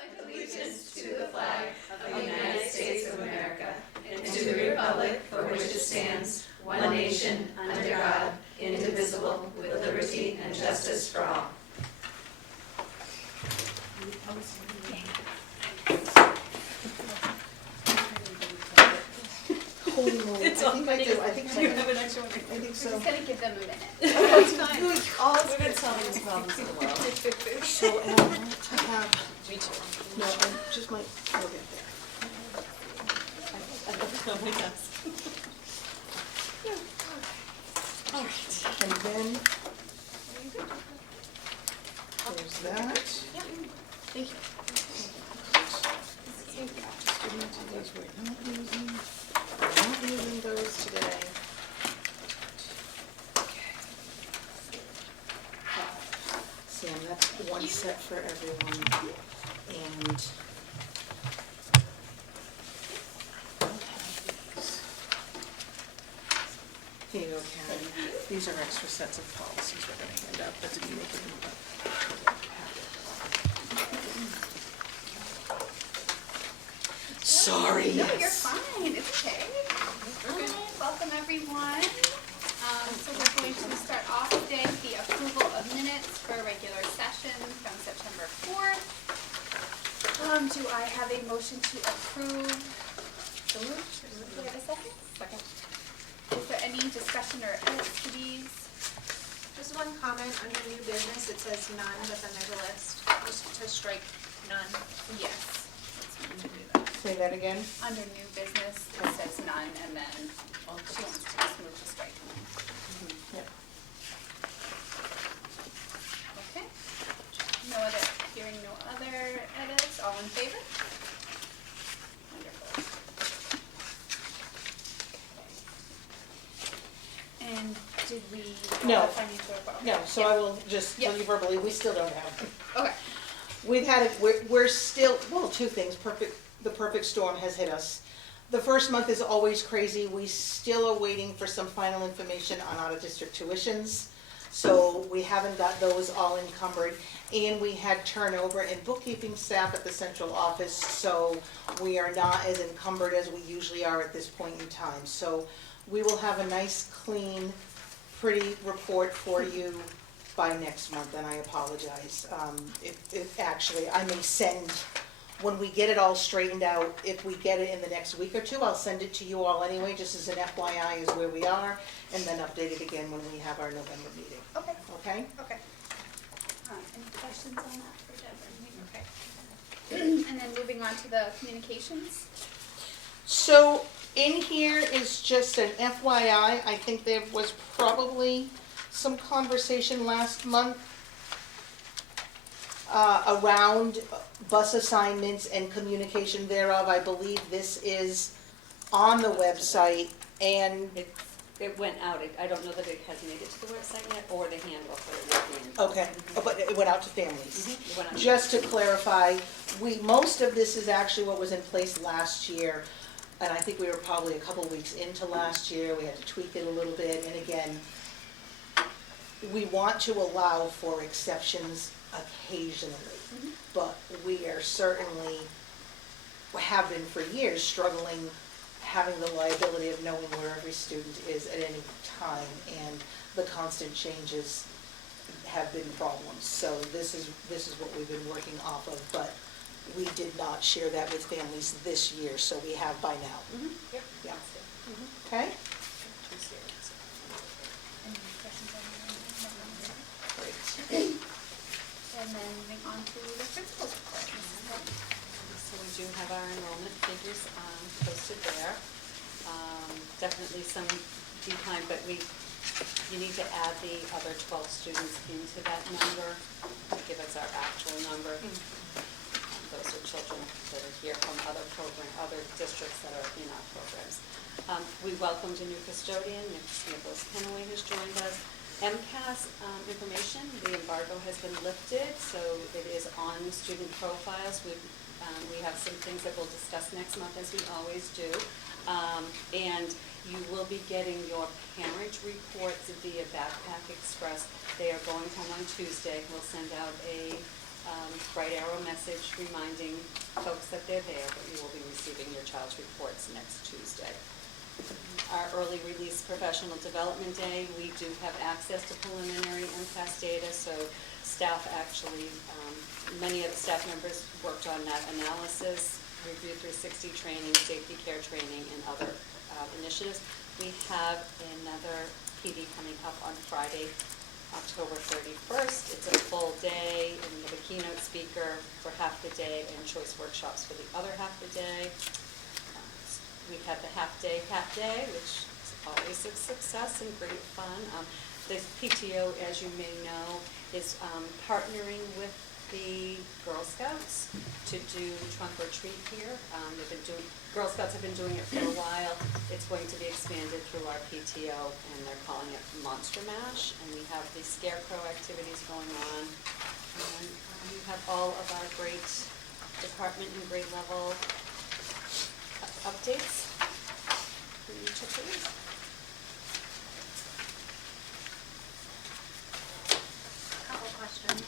pledge allegiance to the flag of the United States of America and to the republic for which it stands, one nation, under God, indivisible, with liberty and justice for all. Holy moly, I think I do, I think so. You have an extra one. I think so. We're just gonna give them a minute. That's fine. We've been solving these problems in a while. So, I want to have, Me too. no, I just might, we'll get there. I love to know my desk. All right. And then, there's that. Thank you. These we're not using those today. Sam, that's one set for everyone, and here you go, Karen. These are extra sets of policies we're gonna hand out, but didn't make it. Sorry. No, you're fine, it's okay. Welcome everyone. So we're going to start off today with the approval of minutes for regular session from September 4th. Do I have a motion to approve? So moved. Do I have a second? Second. Is there any discussion or edits to these? Just one comment under new business, it says none, but then there's a list, just to strike none. Yes. Let's move to do that. Say that again? Under new business, it says none, and then she wants to just move to strike. Yep. Okay. No other, hearing no other edits, all in favor? Wonderful. And did we? No. Financial report? No, so I will just tell Yep. you verbally, we still don't have them. Okay. We've had it, we're still, well, two things, the perfect storm has hit us. The first month is always crazy, we still are waiting for some final information on out-of-district tuitions. So we haven't got those all encumbered, and we had turnover in bookkeeping staff at the central office, so we are not as encumbered as we usually are at this point in time. So we will have a nice, clean, pretty report for you by next month, and I apologize. If actually, I may send, when we get it all straightened out, if we get it in the next week or two, I'll send it to you all anyway, just as an FYI is where we are, and then update it again when we have our November meeting, Okay. okay? Okay. Any questions on that for Deborah? Okay. And then moving on to the communications. So in here is just an FYI, I think there was probably some conversation last month around bus assignments and communication thereof. I believe this is on the website, and It went out, I don't know that it has made it to the website yet, or the handbook, but it will be in. okay, but it went out to families. It went out. Just to clarify, most of this is actually what was in place last year, and I think we were probably a couple weeks into last year, we had to tweak it a little bit, and again, we want to allow for exceptions occasionally, but we are certainly, have been for years, struggling having the liability of knowing where every student is at any time, and the constant changes have been problems. So this is what we've been working off of, but we did not share that with families this year, so we have by now. Yep. Yeah. Okay? Any questions on that? Great. And then moving on to the principal's report. Mrs. Head. So we do have our enrollment figures posted there. Definitely some decline, but you need to add the other 12 students into that number to give us our actual number. Those are children that are here from other districts that are in our programs. We welcomed a new custodian, Nicholas Penaway, who's joined us. MCAS information, the embargo has been lifted, so it is on the student profiles. We have some things that we'll discuss next month, as we always do. And you will be getting your parent reports via Backpack Express. They are going home on Tuesday. We'll send out a bright arrow message reminding folks that they're there, but you will be receiving your child's reports next Tuesday. Our early release professional development day, we do have access to preliminary MCAS data, so staff actually, many of the staff members worked on that analysis, Review 360 training, safety care training, and other initiatives. We have another PD coming up on Friday, October 31st. It's a full day, and we have a keynote speaker for half the day and choice workshops for the other half the day. We've had the half day, which is always a success and great fun. The PTO, as you may know, is partnering with the Girl Scouts to do trunk or treat here. Girl Scouts have been doing it for a while. It's going to be expanded through our PTO, and they're calling it Monster Mash. And we have the scarecrow activities going on. And we have all of our great department and grade level updates for each of these. Couple questions.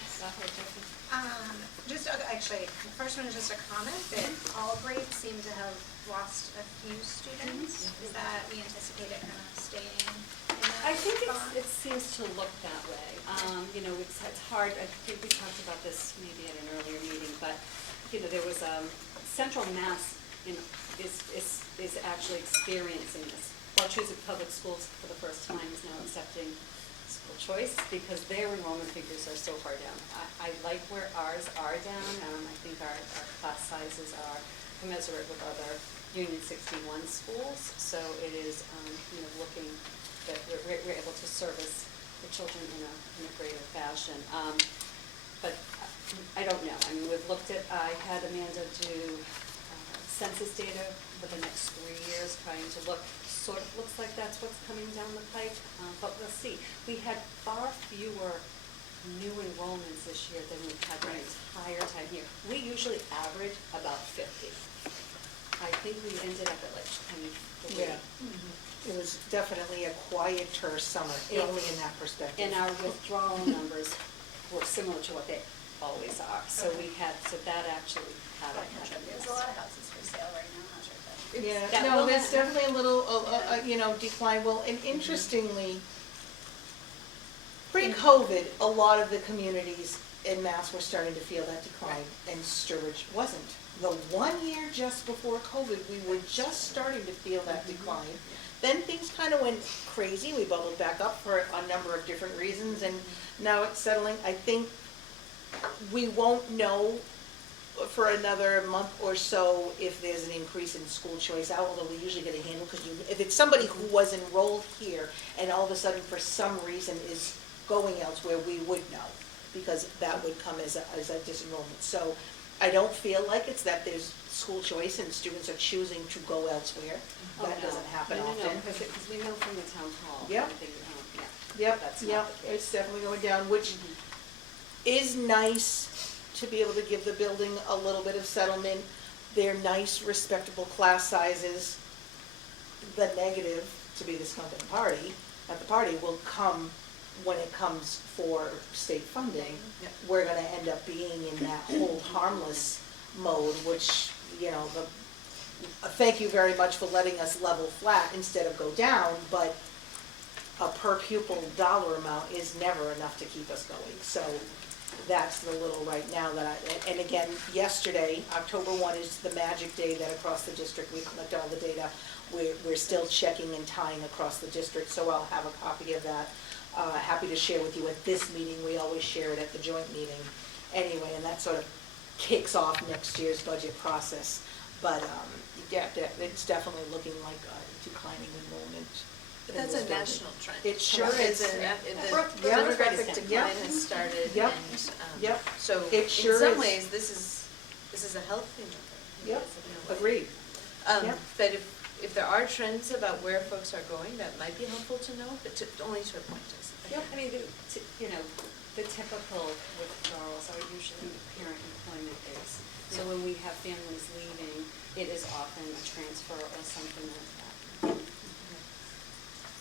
Actually, the first one is just a comment that all grades seem to have lost a few students. Is that we anticipate it kind of staying in that I think spot? it seems to look that way. It's hard, I think we talked about this maybe at an earlier meeting, but, there was Central Mass is actually experiencing this. Wachusett Public Schools for the first time is now accepting school choice because their enrollment figures are so far down. I like where ours are down. I think our class sizes are commensurate with other Union 61 schools. So it is, looking that we're able to service the children in a greater fashion. But I don't know. I mean, I had Amanda do census data for the next 3 years, trying to sort of looks like that's what's coming down the pike, but we'll see. We had far fewer new enrollments this year than we've had the entire time here. We usually average about 50. I think we ended up at like 23. Yeah. It was definitely a quieter summer, only in that perspective. And our withdrawal numbers were similar to what they always are. So that actually had a There's a lot of houses for sale right now, not sure if that. Yeah, no, there's definitely a little, decline. Well, and interestingly, pre-COVID, a lot of the communities in Mass were starting to feel that decline, and Sturbridge wasn't. The 1 year just before COVID, we were just starting to feel that decline. Then things kind of went crazy. We bubbled back up for a number of different reasons, and now it's settling. I think we won't know for another month or so if there's an increase in school choice out, although we usually get a handle, because if it's somebody who was enrolled here and all of a sudden for some reason is going elsewhere, we would know, because that would come as a disenrollment. So I don't feel like it's that there's school choice and students are choosing to go elsewhere. That doesn't happen often. No, because we know from the town hall. Yep. That's not the case. It's definitely going down, which is nice to be able to give the building a little bit of settlement. They're nice, respectable class sizes. The negative, to be discounted at the party, will come when it comes for state funding. We're gonna end up being in that hold harmless mode, which, thank you very much for letting us level flat instead of go down, but a per pupil dollar amount is never enough to keep us going. So that's the little right now and again, yesterday, October 1 is the magic day that across the district we collect all the data. We're still checking and tying across the district, so I'll have a copy of that. Happy to share with you at this meeting. We always share it at the joint meeting anyway, and that sort of kicks off next year's budget process. But it's definitely looking like a declining enrollment. But that's a national trend. It sure It's is. the Yeah. demographic decline has started, Yep. and Yep. so It sure in some is. ways this is a healthy number. Yep. in a way. Agreed. Yep. But if there are trends about where folks are going, that might be helpful to know, but only to a point. I mean, the typical withdrawals are usually parent employment based. So when we have families leaving, it is often a transfer or something like that.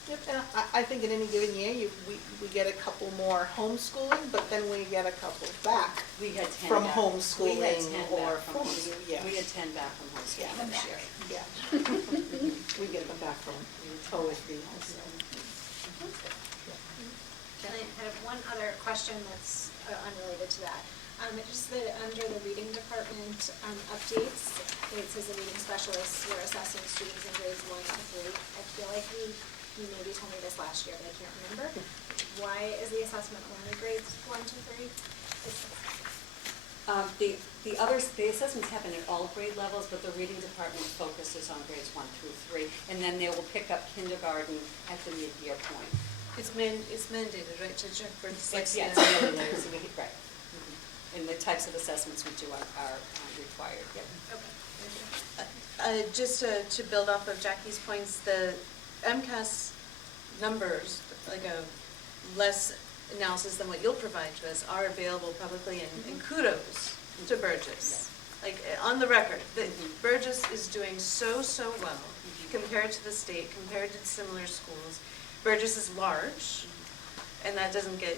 Yep, and I think in any given year, we get a couple more homeschooling, but then we get a couple back We had 10 from back. homeschooling We had 10 or back from from, homeschooling. yeah. We had 10 back from homeschooling Yeah. this year. Yeah. We get them back from OSB also. And I have one other question that's unrelated to that. Just that under the reading department updates, it says the reading specialists were assessing students in grades 1 to 3. I feel like you maybe told me this last year, but I can't remember. Why is the assessment only grades 1 to 3? The assessments happen at all grade levels, but the reading department focuses on grades 1 through 3, and then they will pick up kindergarten at the mid-year point. It's mandated, right, to check for dyslexia? Yeah, it's the other layers, right. And the types of assessments we do are required, yep. Okay. Just to build off of Jackie's points, the MCAS numbers, like a less analysis than what you'll provide to us, are available publicly, and kudos to Burgess. Like, on the record, that Burgess is doing so well compared to the state, compared to similar schools. Burgess is large, and that doesn't get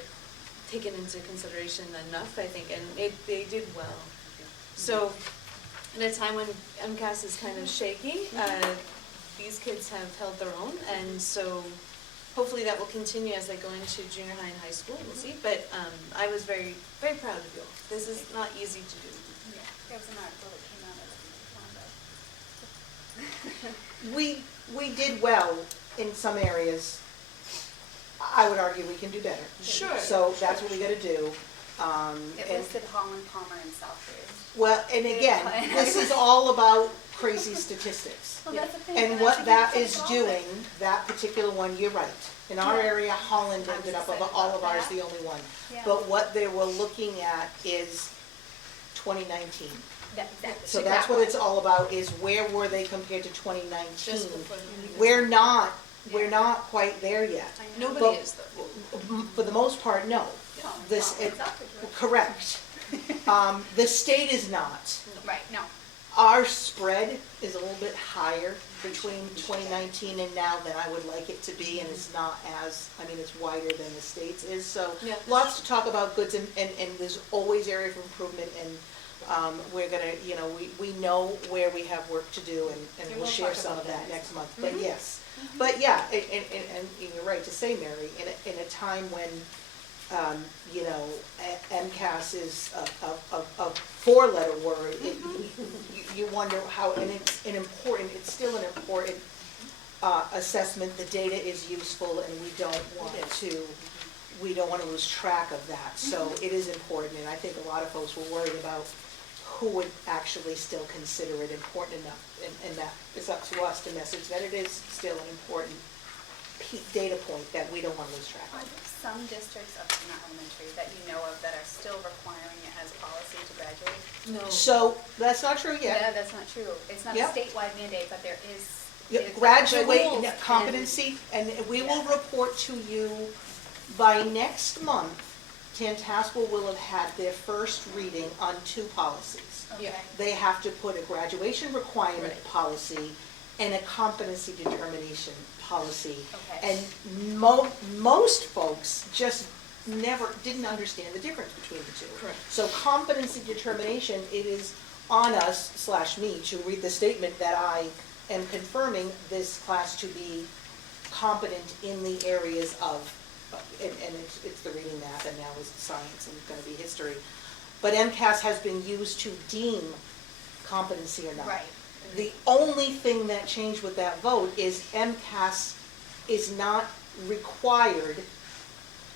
taken into consideration enough, I think, and they did well. So, in a time when MCAS is kind of shaky, these kids have held their own, and so hopefully that will continue as they go into junior high and high school, we'll see. But I was very, very proud of you. This is not easy to do. Yeah, there was an article that came out of We did well in some areas. I would argue we can do better. Sure. So that's what we gotta do. It And- listed Holland, Palmer, and Southbridge. Well, and again, this is all about crazy statistics. Well, that's the thing. And that's what a that huge is thing. doing, that particular one, you're right. In our Yeah. area, Holland I'm ended up, of excited all about of ours, that. the only one. Yeah. But what they were looking at is 2019. Exactly. So that's what it's all about, is where were they compared to 2019? Just before the- We're not quite there yet. Nobody But- is, though. For the most part, no. This, It's Southbridge, right? correct. The state is not. Right, no. Our spread is a little bit higher between 2019 and now than I would like it to be, and it's not as, I mean, it's wider than the state's is, so Yeah. lots to talk about goods, and there's always area for improvement, and we're gonna, we know where we have work to do, and we'll we'll share talk some about of that that next month, but yes. But yeah, and you're right to say, Mary, in a time when MCAS is a four-letter word. You wonder how, and it's still an important assessment. The data is useful, and we don't want to lose track of that. So it is important, and I think a lot of folks were worried about who would actually still consider it important enough, and that it's up to us to message that it is still an important data point that we don't want to lose track Are of. there some districts up in our elementary that you know of that are still requiring it as policy to graduate? No. So, that's not true Yeah, yet. that's not true. It's not a Yep. statewide mandate, but there is. Yeah, it's- Graduate schools competency, and we will Yeah. report to you by next month. Tantascwa will have had their first reading on 2 policies. can- Okay. They have to put a graduation requirement Right. policy and a competency determination policy. Okay. And most folks just didn't understand the difference between the two. Correct. So competency determination, it is on us / me to read the statement that I am confirming this class to be competent in the areas of, and it's the reading, math, and now is science, and gonna be history. But MCAS has been used to deem competency or not. Right. The only thing that changed with that vote is MCAS is not required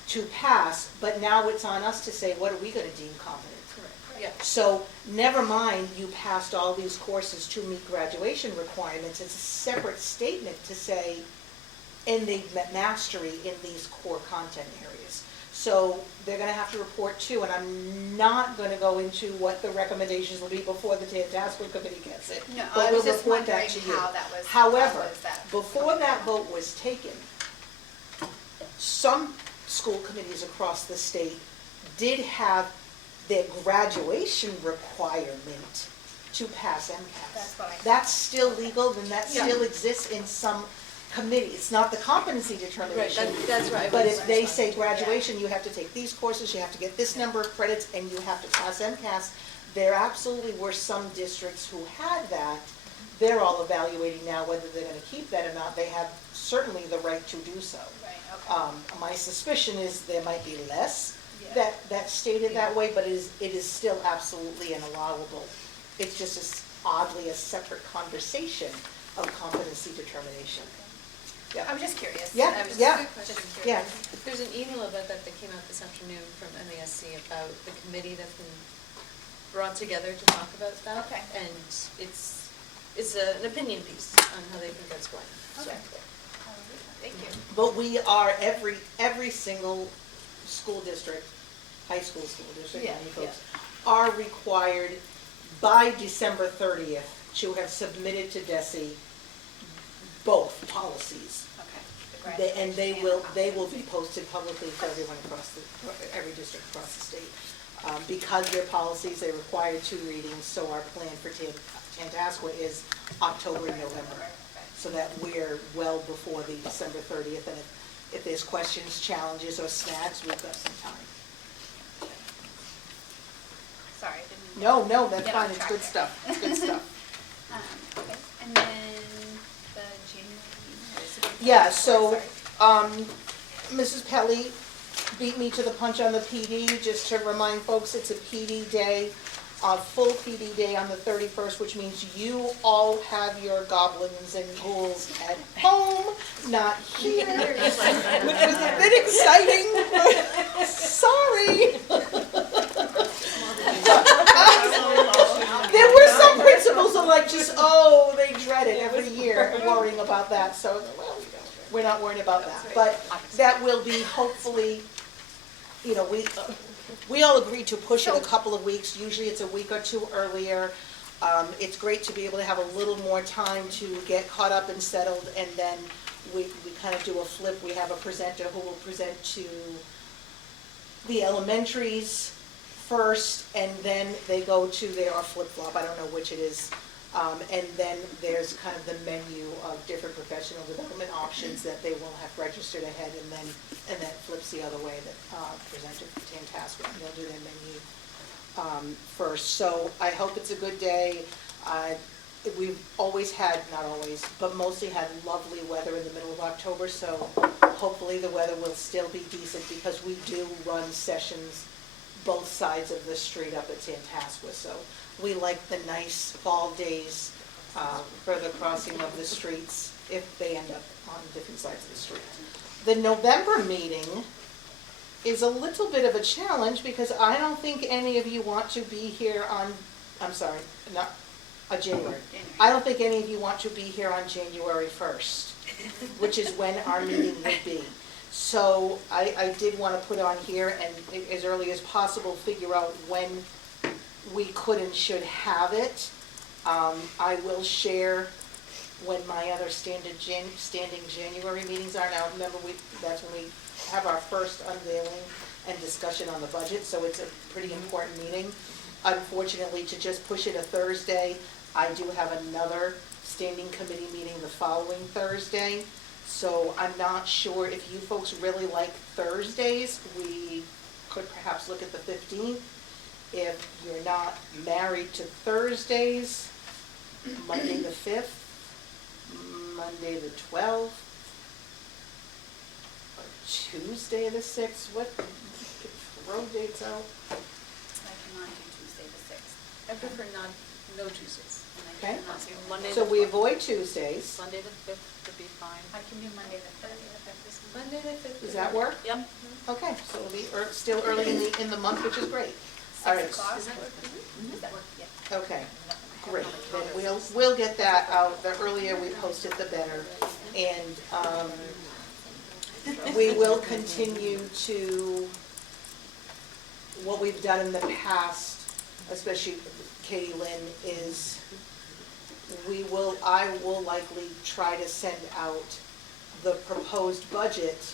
to pass, but now it's on us to say, what are we gonna deem competent? Correct. Yeah. So never mind, you passed all these courses to meet graduation requirements, it's a separate statement to say, and they've met mastery in these core content areas. So they're gonna have to report too, and I'm not gonna go into what the recommendations will be before the Tantascwa committee gets it. No, but I we'll was just report that wondering to you. how that was. However, how was that? before that vote was taken, some school committees across the state did have their graduation requirement to pass MCAS. That's what I thought. That's still legal, and that Yeah. still exists in some committee, it's not the competency determination. That's right. But if they say graduation, you have to take these courses, you have to get this number of credits, and you have to pass MCAS, there absolutely were some districts who had that. They're all evaluating now whether they're gonna keep that or not. They have certainly the right to do so. Right, okay. My suspicion is there might be less Yeah. that stated that way, but it is still absolutely an allowable. It's just oddly a separate conversation of competency determination. Yeah. I was just curious. Yeah, I was yeah. just curious. Yeah. There's an email about that came out this afternoon from MASC about the committee that's been brought together to talk about that. Okay. And it's an opinion piece on how they think that's going. So, Okay. Thank you. But we are, every single school district, high school district, Yeah, many folks, are required by December 30th to have submitted to DESI both policies. Okay. The And they graduation will be posted publicly for everyone for every district across the state. Because they're policies, they require 2 readings, so our plan for Tantascwa is October and November. So that we're well before the December 30th, and if there's questions, challenges, or snags, we've got some time. Sorry, I didn't. No, that's Get fine, off it's track good there. stuff, it's good stuff. Okay, and then the January. Yeah, so, Sorry. Mrs. Pelly beat me to the punch on the PD, just to remind folks, it's a PD day, a full PD day on the 31st, which means you all have your goblins and ghouls at home, not here, which was a bit exciting, but sorry. There were some principals who like just, they dread it every year, worrying about that, so, well, we're not worrying about that. But that will be hopefully, we all agreed to push it a couple of weeks, usually it's a week or 2 earlier. It's great to be able to have a little more time to get caught up and settled, and then we kind of do a flip. We have a presenter who will present to the elementaries first, and then they go to their flip-flop, I don't know which it is. And then there's kind of the menu of different professional development options that they will have registered ahead, and then it flips the other way, that presented for Tantascwa, and they'll do their menu first. So I hope it's a good day. We've always had, not always, but mostly had lovely weather in the middle of October, so hopefully the weather will still be decent, because we do run sessions both sides of the street up at Tantascwa, so we like the nice fall days for the crossing of the streets if they end up on different sides of the street. The November meeting is a little bit of a challenge, because I don't think any of you want to be here on, January. I don't think any of you want to be here on January 1st, which is when our meeting would be. So I did want to put on here, and as early as possible, figure out when we could and should have it. I will share when my other standing January meetings are. Now, remember, that's when we have our first unveiling and discussion on the budget, so it's a pretty important meeting. Unfortunately, to just push it a Thursday, I do have another standing committee meeting the following Thursday. So I'm not sure if you folks really like Thursdays. We could perhaps look at the 15th. If you're not married to Thursdays, Monday the 5th, Monday the 12th, or Tuesday the 6th. What, throw dates out? I cannot do Tuesday the 6th. I prefer no Tuesdays. And I Okay. cannot do Monday So the we 12th. avoid Tuesdays. Monday the 5th would be fine. I can do Monday the 30th. Monday the 5th. Does that work? Yep. Okay, so it'll be still early in the month, which is great. All right. 6 o'clock? Does that work? Does that work? Yeah. Okay, great. Then we'll get that out. The earlier we post it, the better. And we will continue to, what we've done in the past, especially Katie Lynn, is I will likely try to send out the proposed budget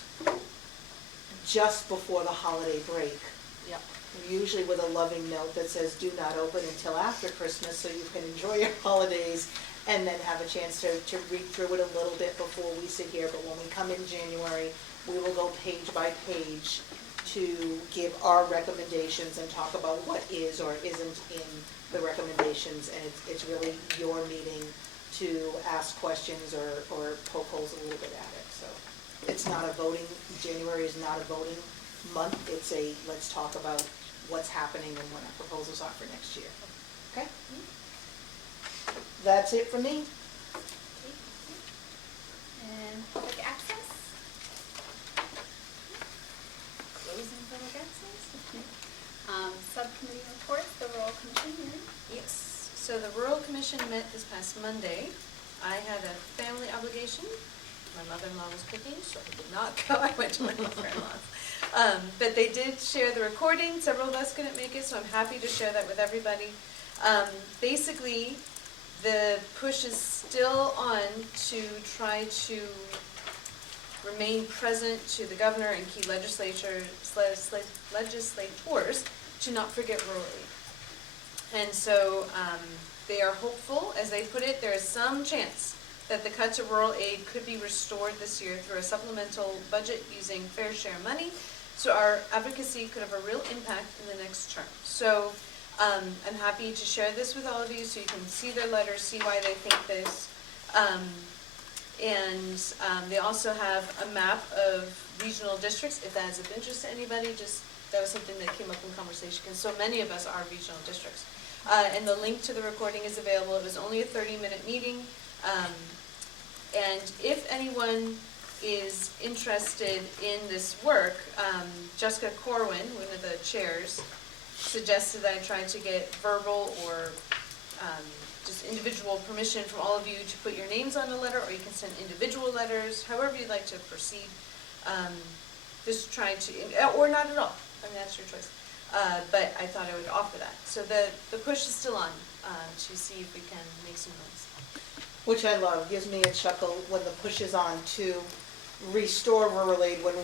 just before the holiday break. Yep. Usually with a loving note that says, do not open until after Christmas so you can enjoy your holidays and then have a chance to read through it a little bit before we sit here. But when we come in January, we will go page by page to give our recommendations and talk about what is or isn't in the recommendations. And it's really your meeting to ask questions or poke holes a little bit at it. So it's not a voting, January is not a voting month. It's a, let's talk about what's happening and what our proposals are for next year. Okay? That's it for me. And public access? Closing public access? Subcommittee reports, the Rural Commission hearing? Yes, so the Rural Commission met this past Monday. I had a family obligation. My mother-in-law was cooking, so I did not go. I went to my mother-in-law's. But they did share the recording. Several of us couldn't make it, so I'm happy to share that with everybody. Basically, the push is still on to try to remain present to the governor and key legislators to not forget rural aid. And so they are hopeful, as they put it, there is some chance that the cut to rural aid could be restored this year through a supplemental budget using fair share money, so our advocacy could have a real impact in the next term. So I'm happy to share this with all of you so you can see their letters, see why they think this. They also have a map of regional districts, if that is of interest to anybody. That was something that came up in conversation, because so many of us are regional districts. And the link to the recording is available. It was only a 30-minute meeting. And if anyone is interested in this work, Jessica Corwin, one of the chairs, suggested that I try to get verbal or just individual permission from all of you to put your names on a letter, or you can send individual letters, however you'd like to proceed. Just try to, or not at all. I mean, that's your choice. But I thought I would offer that. So the push is still on to see if we can make some noise. Which I love, gives me a chuckle when the push is on to restore rural aid when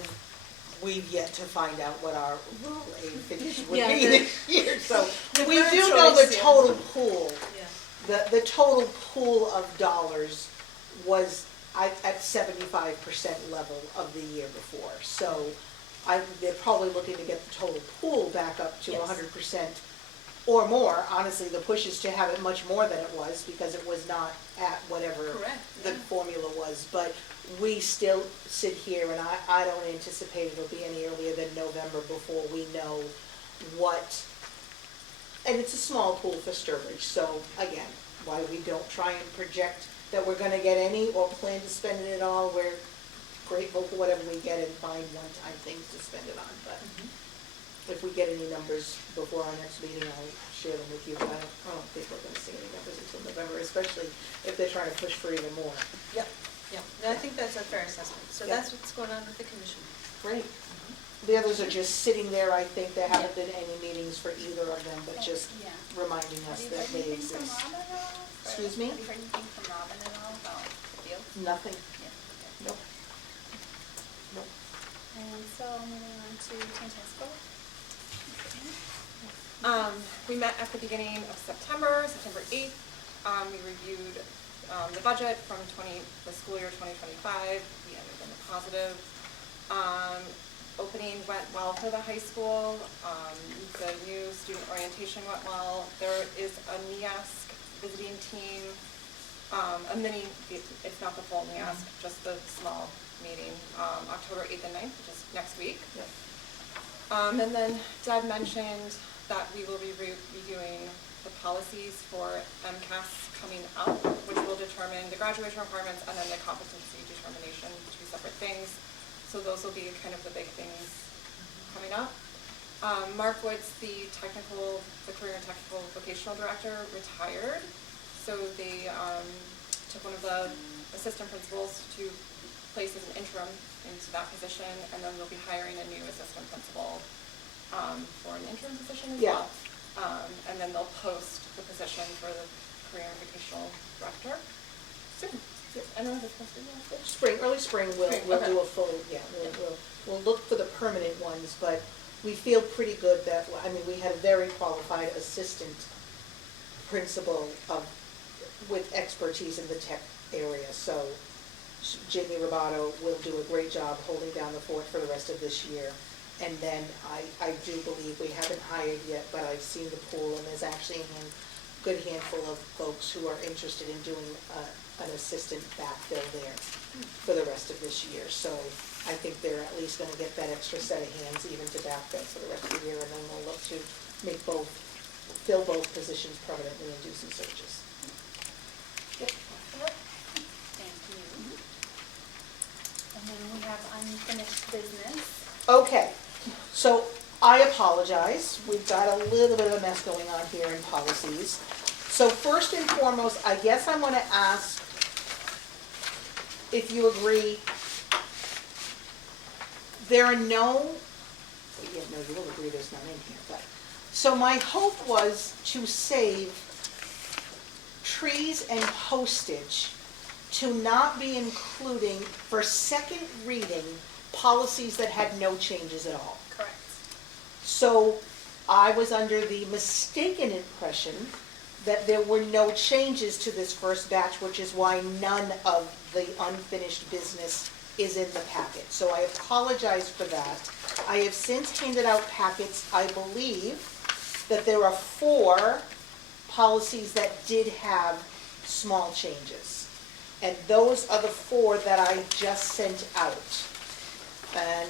we've yet to find out what our rural aid finish would be this year. So we do know the total pool. Yeah. The total pool of dollars was at 75% level of the year before. So they're probably looking to get the total pool back up to 100% or more. Honestly, the push is to have it much more than it was, because it was not at whatever the formula was. But we still sit here, and I don't anticipate it'll be any earlier than November before we know what, and it's a small pool for Sturbridge, so again, why we don't try and project that we're gonna get any or plan to spend it at all. We're grateful for whatever we get and find one-time things to spend it on. But if we get any numbers before our next meeting, I'll share them with you. But I don't think we're gonna see any numbers until November, especially if they're trying to push for even more. Yep. Yeah, no, I think that's a fair assessment. So that's what's going on with the commission. Great. The others are just sitting there. I think there haven't been any meetings for either of them, but just reminding us that they exist. Excuse me? Have you heard anything from Robin at all about the field? Nothing. Yeah. Nope. Nope. And so moving on to Tantasco. We met at the beginning of September 8th. We reviewed the budget from the school year 2025. We ended in a positive. Opening went well for the high school. The new student orientation went well. There is a NIASC visiting team, a mini, it's not the full NIASC, just the small meeting, October 8th and 9th, which is next week. And then Deb mentioned that we will be reviewing the policies for MCAS coming up, which will determine the graduation requirements and then the competency determination, two separate things. So those will be kind of the big things coming up. Mark Woods, the career and technical vocational director, retired. So they took one of the assistant principals to place as an interim into that position, and then they'll be hiring a new assistant principal for an interim position as well. And then they'll post the position for the career and vocational director soon. I don't know if it's supposed to be last Spring, early spring, we'll do a full, we'll look for the permanent ones, but we feel pretty good that, I mean, we had a very qualified assistant principal of with expertise in the tech area, so Jamie Roboto will do a great job holding down the fort for the rest of this year. And then I do believe, we haven't hired yet, but I've seen the pool, and there's actually a good handful of folks who are interested in doing an assistant backfill there for the rest of this year. So I think they're at least gonna get that extra set of hands even to backfill for the rest of the year, and then we'll look to fill both positions permanently and do some searches. Thank you. And then we have unfinished business. Okay, so I apologize, we've got a little bit of a mess going on here in policies. So first and foremost, I guess I'm gonna ask if you agree, there are no, yeah, no, you will agree there's none in here, but, so my hope was to save trees and postage to not be including for second reading policies that had no changes at all. Correct. So I was under the mistaken impression that there were no changes to this first batch, which is why none of the unfinished business is in the packet. So I apologize for that. I have since handed out packets. I believe that there are 4 policies that did have small changes. And those are the 4 that I just sent out. And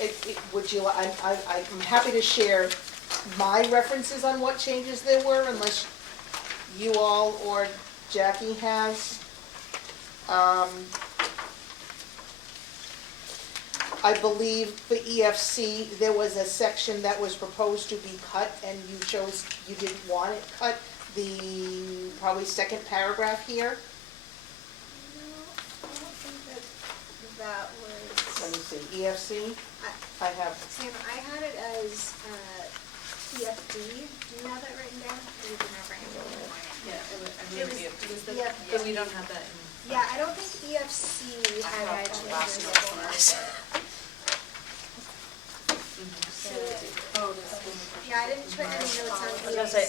I'm happy to share my references on what changes there were, unless you all or Jackie has. I believe for EFC, there was a section that was proposed to be cut, and you chose, you didn't want it cut, the probably second paragraph here. No, I don't think that Let me was, see, EFC, I have, Sam, I had it as EFD. Do you have that written down? Or did you not write it down? Yeah, It was the, EFD. but we don't have that in. Yeah, I don't think EFC had changes before. So, yeah, I didn't put any notes on I was EFC. gonna say,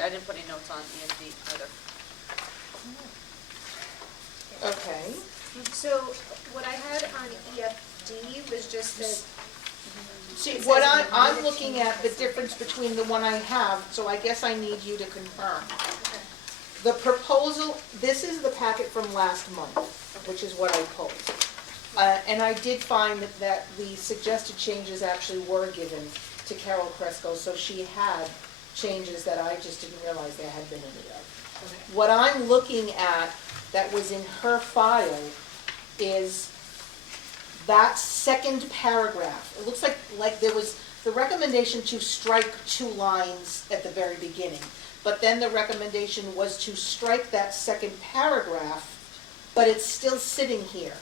I didn't put any notes on EFD either. okay. So what I had on EFD was just that. See, It what says I'm minor looking at, the changes. difference between the one I have, so I guess I need you to confirm. Okay. The proposal, this is the packet from last month, which is what I pulled. And I did find that the suggested changes actually were given to Carol Cresco, so she had changes that I just didn't realize there had been any of. What I'm looking at that was in her file is that second paragraph. It looks like there was the recommendation to strike 2 lines at the very beginning, but then the recommendation was to strike that second paragraph, but it's still sitting here.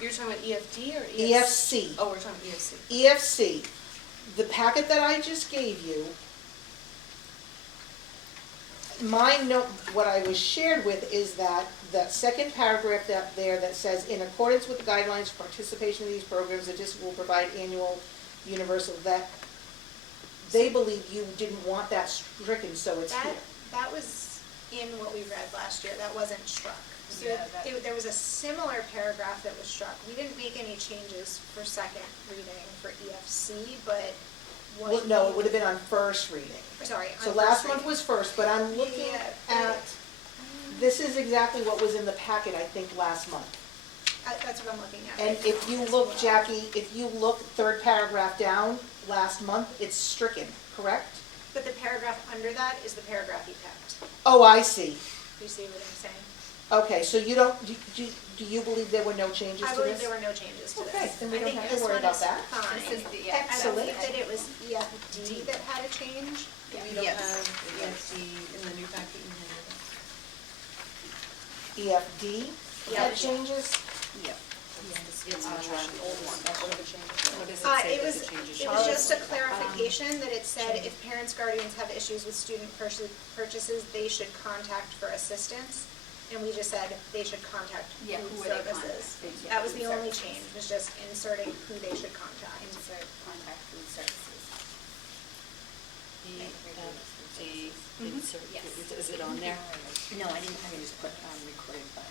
You're talking about EFD or EFC. Oh, we're talking EFC. EFC, the packet that I just gave you, my note, what I was shared with is that second paragraph that says, in accordance with the guidelines for participation in these programs, the district will provide annual universal, that they believe you didn't want that stricken, so it's here. That was in what we read last year, that wasn't struck. So Yeah, there was a similar paragraph that was struck. We didn't make any changes for second reading for EFC, but what. Well, no, it would have been on first reading. Sorry. So on last first month reading. was first, but I'm looking Yeah, at, this is exactly what was in the packet, I think, last month. That's what I'm looking at. And if you look, Jackie, if you look third paragraph down, last month, it's stricken, correct? But the paragraph under that is the paragraph you kept. Oh, I see. You see what I'm saying? Okay, so you don't, do you believe there were no changes to I this? believe there were no changes to this. Okay, then we I don't think have to this worry one about is that. fine. This is the- I Excellent. believe that it was EFD that had a change. We don't Yes. have EFD in the new packet you handed us. EFD Yeah. had changes? Yep. It's on the the old one, that's what the changes What does it It say that was, the changes it should was be? just a clarification that it said if parents, guardians have issues with student purchases, they should contact for assistance. And we just said they should contact Yeah, food who would they services. contact? That was the Food only services. change, was just inserting who they should contact. Insert contact food services. EFD, insert, Yes. is it on there? No, I didn't just put recorded, but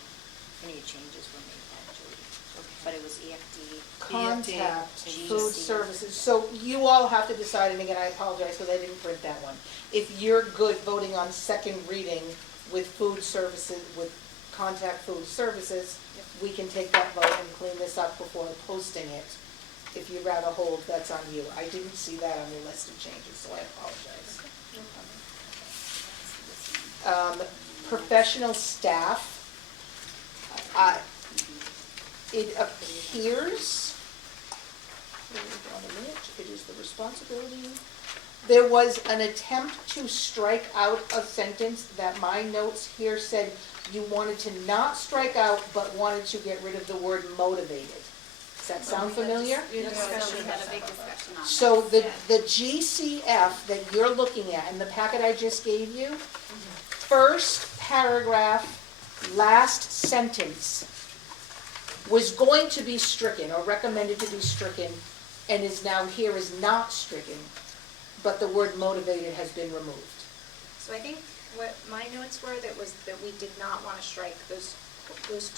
any changes were made actually. But it was EFD. Contact GC. food services, so you all have to decide, and again, I apologize because I didn't print that one. If you're good voting on second reading with food services, with contact food services, we can take that vote and clean this up before posting it. If you'd rather hold, that's on you. I didn't see that on your list of changes, so I apologize. Professional staff, it appears, hold on a minute, it is the responsibility. There was an attempt to strike out a sentence that my notes here said you wanted to not strike out, but wanted to get rid of the word motivated. Does that sound familiar? So we had a big discussion on that. So the GCF that you're looking at in the packet I just gave you, first paragraph, last sentence was going to be stricken or recommended to be stricken and is now here is not stricken, but the word motivated has been removed. So I think what my notes were, that was that we did not want to strike those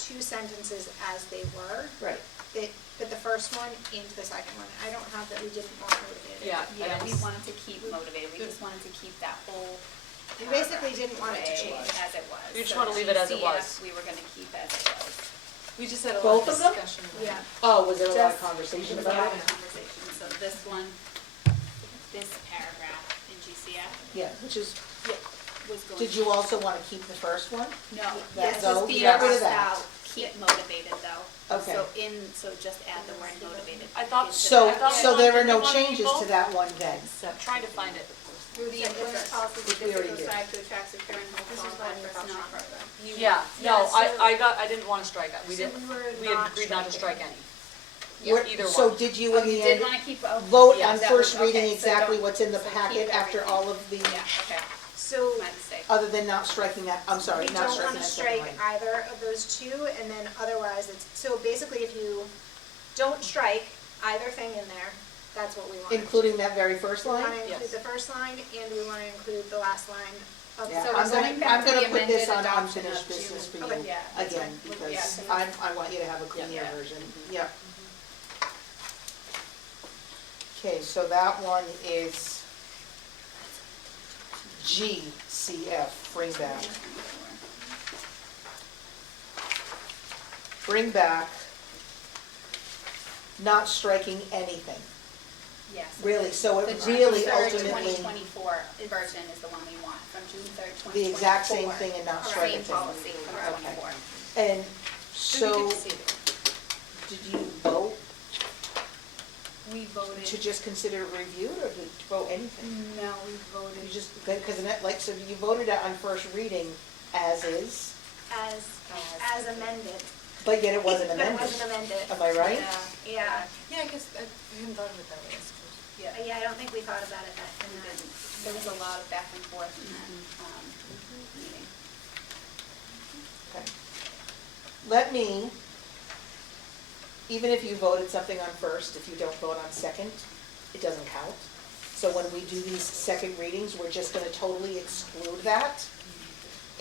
two sentences as they were. Right. But the first one into the second one. I don't have that we didn't want motivated. Yeah. Yeah, we wanted to keep motivated, we just wanted to keep that whole. We basically didn't want it to paragraph change. As it was. You just So wanna leave it as it GCF, was. We were gonna keep as it was. We just had a Both lot of of them? discussion. Yeah. Oh, was there a lot of Just- conversation It was a about lot it? of conversation, so this one, this paragraph in GCF Yeah, which is, was going. did you also want to keep the first one? No, That yes, though? just being Get rid of crossed that. out, keep motivated though. Okay. So just add the word motivated. I thought- into So, that. thought we so there are wanted- no we wanted changes to both? that one then? I'm trying to find it. Through the So employment it's- policies, which the we already district will did. strive to attract, secure, and hold This is qualified one about personnel. strong program. Yeah, no, Yeah, so- I didn't want to strike it. We So didn't, we were we had not agreed not to strike striking. any. Where- Either So one. did you Oh, in you the did end wanna keep, vote yeah, on that first was- reading okay, so exactly don't- what's in the so keep packet after everything. all of the, Yeah, okay, So my mistake. other than not striking that, I'm sorry, we not don't striking want to that second strike line? either of those two, and then otherwise it's, so basically if you don't strike either thing in there, that's what we want. Including that very first We want line? to include Yes. the first line, and we want to include the last line of. Yeah, So we're I'm going gonna, back I'm to the gonna put this amended on adoption unfinished of business for June. you Okay, yeah, that's again, fine. because Yeah, so I want you to have a cleaner Yeah. version, yep. Okay, so that one is GCF, bring back. Bring back, not striking anything, Yes. really, so The it June really 3rd, ultimately, 2024 version is the one we want, from June 3rd, 2024. the exact same thing and not striking Same thing. policy from Okay. 24. And Did so, we get to see it? did you vote We voted. to just consider it reviewed, or did you vote anything? No, we You voted. just, because like, so you voted it on first reading as is, As amended. but yet it wasn't But amended. it wasn't amended. Am I right? Yeah, Yeah, I guess I hadn't thought of it that way, I suppose. yeah, I don't think we thought about it that, in We that. didn't. There was a lot of back and forth in that meeting. Okay. Let me, even if you voted something on first, if you don't vote on second, it doesn't count. So when we do these second readings, we're just gonna totally exclude that.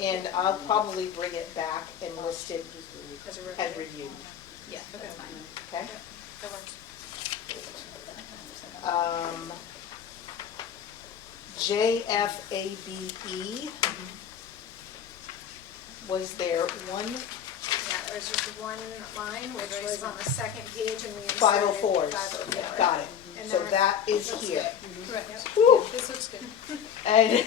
And I'll probably bring it back and list it As a as reviewed, Yeah, that's fine. okay? That works. JFABE, was there one, Yeah, there was just one line, which was on the second page, and we inserted 504s, 504. got it, And so then- that is here. Correct. Whew. This looks good. And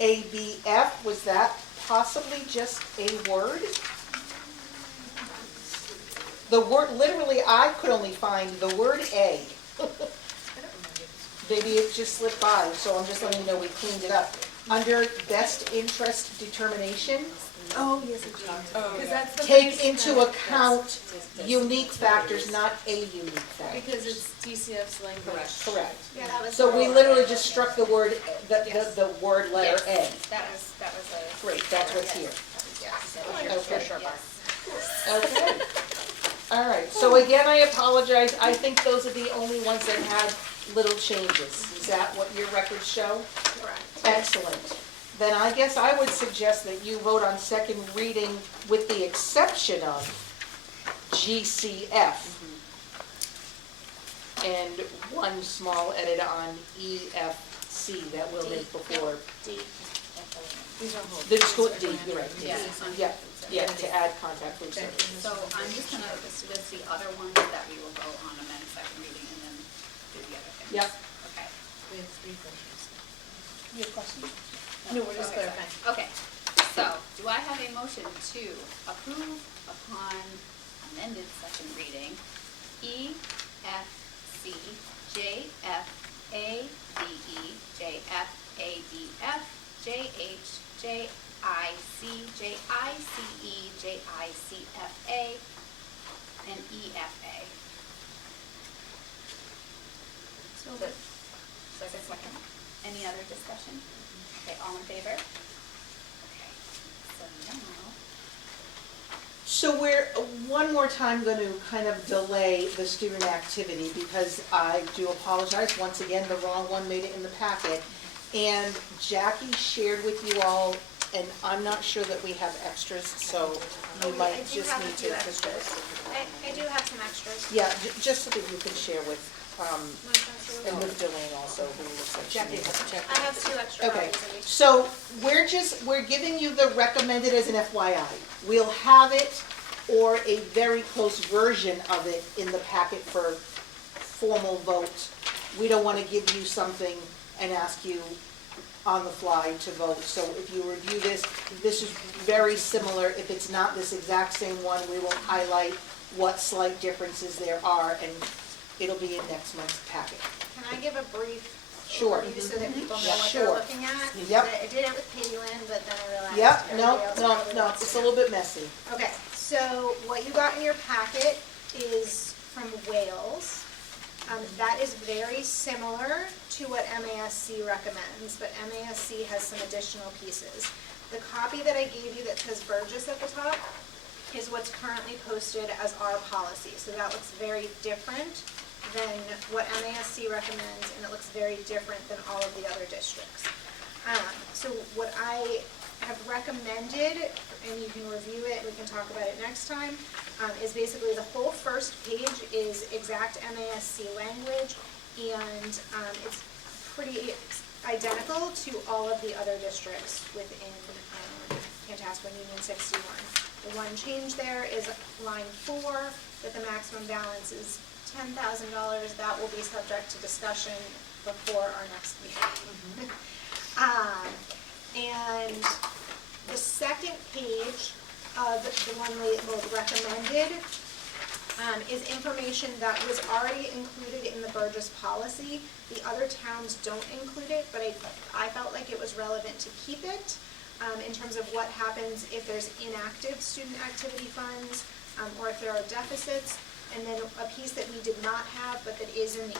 JFABF, was that possibly just a word? The word, literally, I could only find the word A. Maybe it just slipped by, so I'm just letting you know we cleaned it up. Under best interest determination, Oh, yes, it Oh, Because yeah. that's the. take first into time- account unique factors, not a unique factor. Because it's DCF's language. Correct. Yeah, that was. So we literally just struck the word, the word letter A. Yes, that was a. Great, that's what's here. Yes. Okay. Yes. Okay. All right, so again, I apologize. I think those are the only ones that had little changes. Is that what your records show? Correct. Excellent. then I guess I would suggest that you vote on second reading with the exception of GCF. And one small edit on EFC that we'll make before. D. These are whole. The school, D, you're right. Yeah. Yeah, to add contact food service. So I'm just gonna list the other ones that we will vote on amend second reading and then do the other things. Yep. Okay. We have 3 questions. You have questions? No, we're just Okay. clarifying. Okay, so do I have a motion to approve upon amended second reading E, F, C, J, F, A, D, E, J, F, A, D, F, J, H, J, I, C, J, I, C, E, J, I, C, F, A, and E, F, A. So, second. Any other discussion? Okay, all in favor? Okay, so now, So we're, one more time, going to kind of delay the student activity because I do apologize. Once again, the wrong one made it in the packet. And Jackie shared with you all, and I'm not sure that we have extras, so you might I do just have a need few to. extras. I do have some extras. Yeah, just so that you can share with, Want to pass through? and with Delane also, who looks like she Jackie needs has it. to check. I have 2 extra Okay, copies of each. so we're giving you the recommended as an FYI. We'll have it or a very close version of it in the packet for formal vote. We don't want to give you something and ask you on the fly to vote. So if you review this, this is very similar. If it's not this exact same one, we will highlight what slight differences there are, and it'll be in next month's packet. Can I give a brief Sure. overview so that people know Yeah, what sure. they're looking at? Yep. I did it with Paylin, but then I realized Yep, everybody no, else no, probably no, wants it's to a know. little bit messy. Okay, so what you got in your packet is from Wales. That is very similar to what MASC recommends, but MASC has some additional pieces. The copy that I gave you that says Burgess at the top is what's currently posted as our policy. So that looks very different than what MASC recommends, and it looks very different than all of the other districts. So what I have recommended, and you can review it, we can talk about it next time, is basically the whole first page is exact MASC language, and it's pretty identical to all of the other districts within Tantascwa and Union 61. The one change there is line 4, that the maximum balance is $10,000. That will be subject to discussion before our next meeting. And the second page of the one labeled recommended is information that was already included in the Burgess policy. The other towns don't include it, but I felt like it was relevant to keep it in terms of what happens if there's inactive student activity funds or if there are deficits. And then a piece that we did not have, but that is in the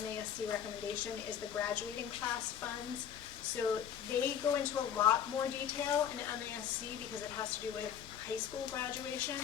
MASC recommendation, is the graduating class funds. So they go into a lot more detail in MASC because it has to do with high school graduation.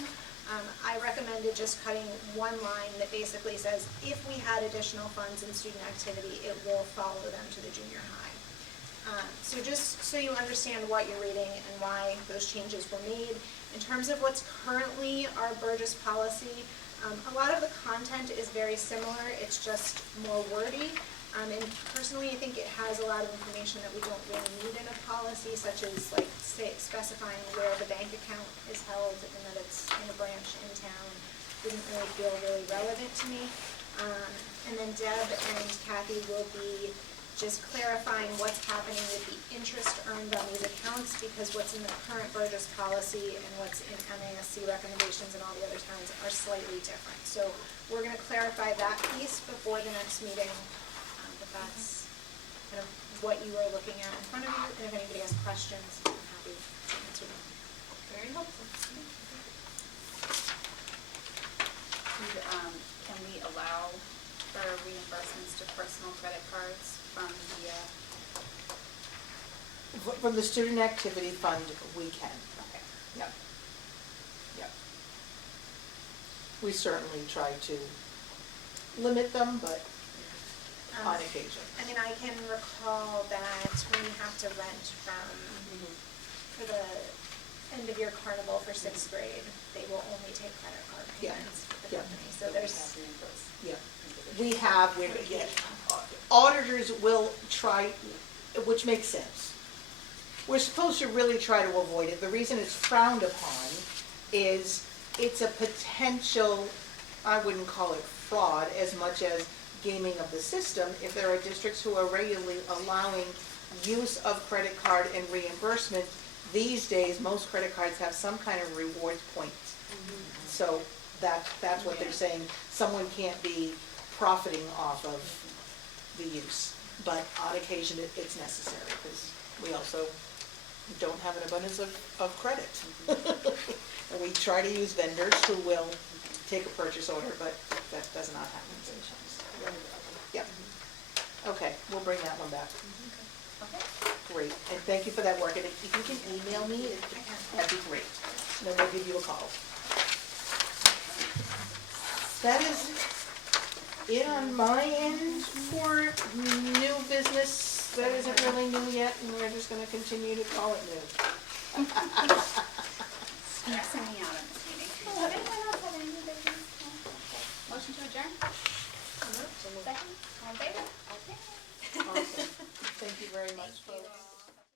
I recommended just cutting one line that basically says, if we had additional funds in student activity, it will follow them to the junior high. So just so you understand what you're reading and why those changes were made. In terms of what's currently our Burgess policy, a lot of the content is very similar, it's just more wordy. And personally, I think it has a lot of information that we don't really need in a policy, such as like specifying where the bank account is held and that it's in a branch in town. Didn't really feel really relevant to me. And then Deb and Kathy will be just clarifying what's happening with the interest earned on these accounts, because what's in the current Burgess policy and what's in MASC recommendations and all the other towns are slightly different. So we're going to clarify that piece before the next meeting. But that's kind of what you are looking at in front of you, and if anybody has questions, I'm happy to answer them. very helpful. Can we allow for reimbursements to personal credit cards from the, From the student activity fund, we can. okay. Yep. Yep. We certainly try to limit them, but on occasion. I mean, I can recall that when you have to rent from, for the end of year carnival for sixth grade, they will only take credit card Yeah. payments for the Yeah. company, so there's. Yeah, we have, yeah, auditors will try, which makes sense. We're supposed to really try to avoid it. The reason it's frowned upon is it's a potential, I wouldn't call it fraud as much as gaming of the system. If there are districts who are regularly allowing use of credit card and reimbursement, these days, most credit cards have some kind of reward points. So that's what they're saying. Someone can't be profiting off of the use. But on occasion, it's necessary because we also don't have an abundance of credit. And we try to use vendors who will take a purchase order, but that does not happen sometimes. Yep. Okay, we'll bring that one back. Okay. Great, and thank you for that work. And if you can email me, that'd be great. Then we'll give you a call. That is it on my end for new business. That isn't really new yet, and we're just gonna continue to call it new. Stressing me out in this meeting. Does anyone else have any business? No? Okay. Motion to adjourn? Second, all in favor? Okay. Awesome. Thank you very much, folks.